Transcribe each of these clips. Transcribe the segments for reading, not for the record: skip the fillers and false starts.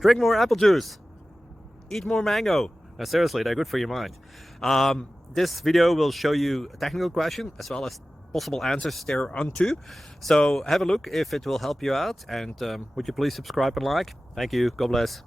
Drink more apple juice. Eat more mango. No, seriously, they're good for your mind. This video will show you a technical question as well as possible answers thereunto. So have a look if it will help you out, and would you please subscribe and like? Thank you. God bless.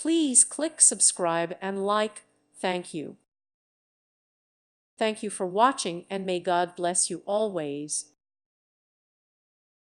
Please click subscribe and like. Thank you. Thank you for watching, and may God bless you always.